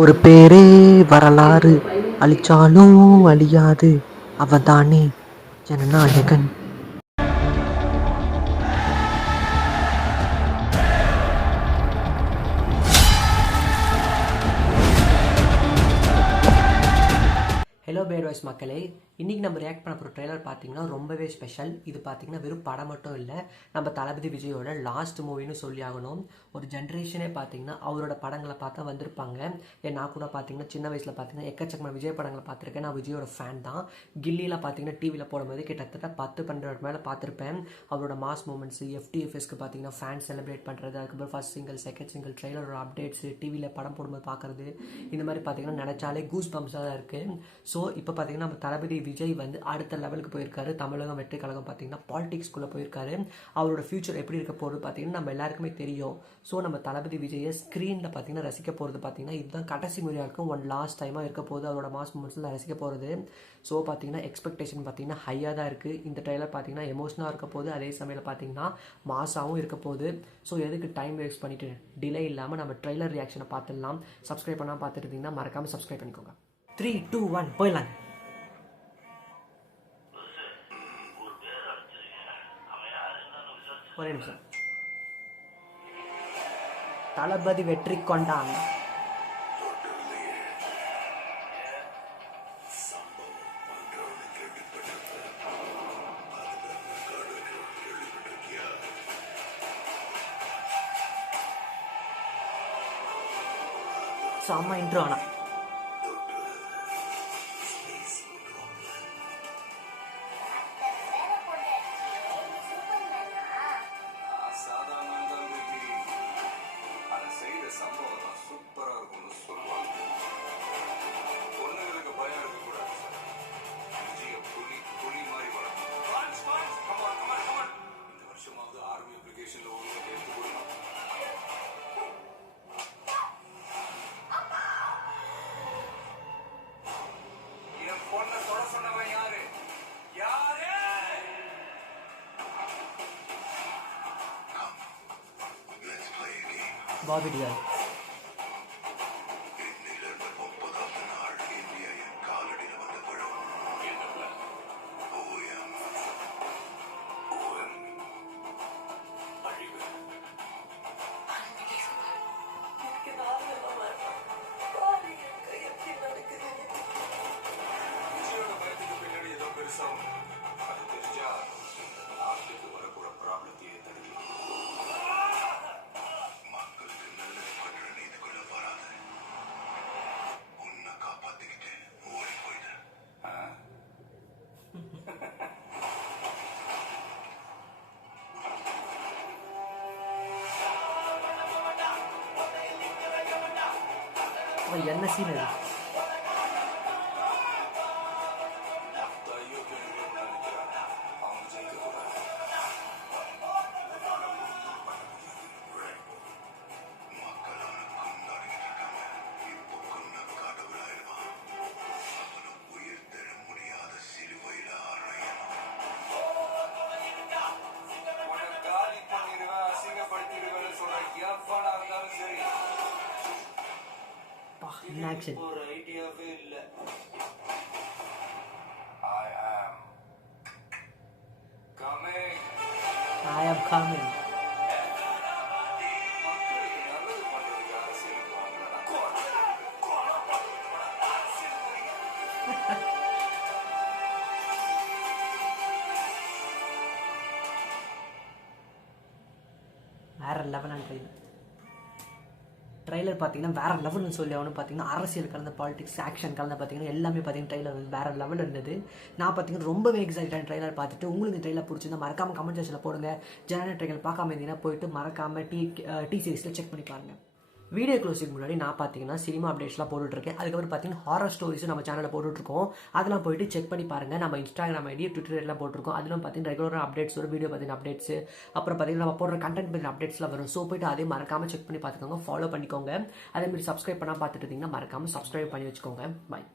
ஒரு பேரே வரலாறு அழிச்சாலும் அழியாது அவதானே ஜனநாயகன். ஹலோ பேர் வாய்ஸ் மக்களே, இன்றைக்கி நம்ம ரியாக்ட் பண்ண போகிற ட்ரெய்லர் பார்த்தீங்கன்னா ரொம்பவே ஸ்பெஷல். இது பார்த்தீங்கன்னா வெறும் படம் மட்டும் இல்லை, நம்ம தளபதி விஜயோட லாஸ்ட் மூவின்னு சொல்லி ஆகணும். ஒரு ஜென்ரேஷனே பார்த்தீங்கன்னா அவரோட படங்களை பார்த்தா வந்திருப்பாங்க. நான் கூட பார்த்தீங்கன்னா சின்ன வயசில் பார்த்தீங்கன்னா எக்கச்சக்கமான விஜய் படங்களை பார்த்துருக்கேன். நான் விஜயோட ஃபேன் தான். கில்லியில் பார்த்தீங்கன்னா டிவியில் போடும்போது கிட்டத்தட்ட 10-12 மேலே பார்த்துருப்பேன். அவரோட மாஸ் மூமெண்ட்ஸு, FTFSக்கு பார்த்தீங்கன்னா ஃபேன் செலிப்ரேட் பண்ணுறது, அதுக்கப்புறம் ஃபர்ஸ்ட் சிங்கிள், செகண்ட் சிங்கிள், ட்ரெய்லரோட அப்டேட்ஸு, டிவியில் படம் போடும்போது பார்க்குறது, இந்த மாதிரி பார்த்தீங்கன்னா நினச்சாலே கூஸ் பம்ப்ஸாக தான் இருக்குது. ஸோ இப்போ பார்த்தீங்கன்னா நம்ம தளபதி விஜய் வந்து அடுத்த லெவலுக்கு போயிருக்காரு. தமிழகம் வெற்றி கழகம் பார்த்தீங்கன்னா பாலிடிக்ஸ்குள்ளே போயிருக்காரு. அவரோட ஃபியூச்சர் எப்படி இருக்க போகிறது பார்த்தீங்கன்னா நம்ம எல்லாருக்குமே தெரியும். ஸோ நம்ம தளபதி விஜயை ஸ்க்ரீனில் பார்த்தீங்கன்னா ரசிக்க போகிறது பார்த்தீங்கன்னா இதுதான் கடைசி முறையாக இருக்கும். ஒன் லாஸ்ட் டைமாக இருக்க போகுது அவரோட மாஸ் மூமெண்ட்ஸில் ரசிக்க போகிறது. ஸோ பார்த்தீங்கன்னா எக்ஸ்பெக்டேஷன் பார்த்தீங்கன்னா ஹையாக தான் இருக்குது. இந்த ட்ரெய்லர் பார்த்தீங்கன்னா எமோஷனாக இருக்க போகுது, அதே சமயத்தில் பார்த்தீங்கன்னா மாஸாகவும் இருக்க போகுது. ஸோ எதுக்கு டைம் வேஸ்ட் பண்ணிட்டு டிலே இல்லாமல் நம்ம ட்ரெய்லர் ரியாக்ஷனை பார்த்துடலாம். சப்ஸ்கிரைப் பண்ணால் பார்த்துட்டு இருந்தீங்கன்னா மறக்காமல் சப்ஸ்கிரைப் பண்ணிக்கோங்க. 3, 2, 1 போயிடலாம். ஒரே நிமிஷம். தளபதி வெற்றி கொண்டான். செம்ம இன்ட்ரோ. ஆனா பாபிடியா என்ன சீன் அது? Action. I am coming. வேற லெவல் அண்ட் ட்ரெய்லர் பார்த்தீங்கன்னா வேறு லெவல்னு சொல்லி அவனு பார்த்தீங்கன்னா அரசியல் கலந்த பாலிடிக்ஸ், ஆக்ஷன் கலந்த பார்த்தீங்கன்னா எல்லாமே பார்த்தீங்கன்னா ட்ரெய்லர் வந்து வேறு லெவல் இருந்தது. நான் பார்த்தீங்கன்னா ரொம்பவே எக்ஸைட்டான ட்ரெய்லர் பார்த்துட்டு உங்களுக்கு ட்ரெய்லர் பிடிச்சிருந்தா மறக்காமல் கமெண்ட் செக்ஷனில் போடுங்க. ஜனநாயக ட்ரெய்லர் பார்க்காம இருந்தீங்கன்னா போயிட்டு மறக்காமல் டி சீரிஸில் செக் பண்ணி பாருங்கள். வீடியோ க்ளோஸுக்கு முன்னாடி நான் பார்த்தீங்கன்னா சினிமா அப்டேட்ஸ்லாம் போட்டுட்ருக்கேன். அதுக்கப்புறம் பார்த்தீங்கன்னா ஹாரர் ஸ்டோரிஸும் நம்ம சேனலில் போட்டுட்ருக்கோம். அதெல்லாம் போயிட்டு செக் பண்ணி பாருங்கள். நம்ம இன்ஸ்டாகிராம் ஐடி, ட்விட்டர் எல்லாம் போட்டிருக்கோம். அதெல்லாம் பார்த்தீங்கன்னா ரெகுலராக அப்டேட்ஸ் வரும், வீடியோ பார்த்தீங்கன்னா அப்டேட்ஸ், அப்புறம் பார்த்தீங்கன்னா நம்ம போடுற கண்டென்ட் பற்றி அப்டேட்ஸ்லாம் வரும். ஸோ போயிட்டு அதே மறக்காமல் செக் பண்ணி பார்த்துக்கோங்க, ஃபாலோ பண்ணிக்கோங்க. அதேமாதிரி சப்ஸ்கிரைப் பண்ணால் பார்த்துட்டு இருந்தீங்கன்னா மறக்காமல் சப்ஸ்கிரைப் பண்ணி வச்சுக்கோங்க. பாய்.